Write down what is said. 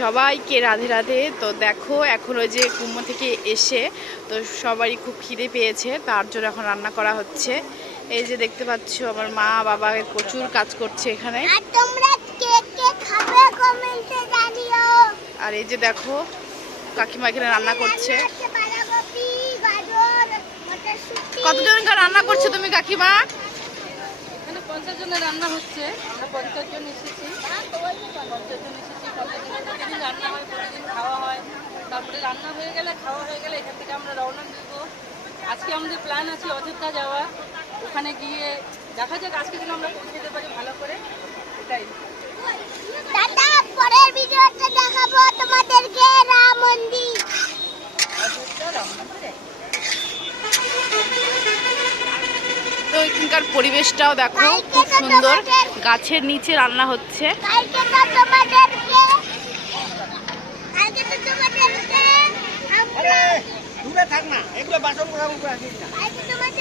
সবাইকে রাধে রাধে। তো দেখো এখন ওই যে কুম্ভ থেকে এসে তো সবারই খুব খিদে পেয়েছে তার জন্য এখন রান্না করা হচ্ছে। এই যে দেখতে পাচ্ছ আমার মা বাবা প্রচুর কাজ করছে এখানে। আর তোমরা কে কে খাবে কমেন্টে জানিও। আর এই যে দেখো কাকিমা এখানে রান্না করছে। কতজনকার রান্না করছ তুমি কাকিমা? এখানে পঞ্চাশ জনের রান্না হচ্ছে। আমরা পঞ্চাশ জন এসেছি। পঞ্চাশ জন এসেছি পঞ্চাশ জনের প্রতিদিন রান্না হয় প্রতিদিন খাওয়া হয় তারপরে রান্না হয়ে গেলে খাওয়া হয়ে গেলে এখান থেকে আমরা রওনা দিব। আজকে আমাদের প্ল্যান আছে অযোধ্যা যাওয়া। ওখানে গিয়ে দেখা যাক আজকে যেন আমরা পৌঁছতে পারি ভালো করে। এটাই। টাটা পরের ভিডিওতে দেখাবো তোমাদেরকে রাম মন্দির। অযোধ্যা রাম মন্দিরে। তো এখানকার পরিবেশটাও দেখো খুব সুন্দর। গাছের নিচে রান্না হচ্ছে কালকে তো তোমাদেরকে কালকে তো তোমাদেরকে আমরা দূরে থাক না এগুলো বাসন কালকে তোমাদের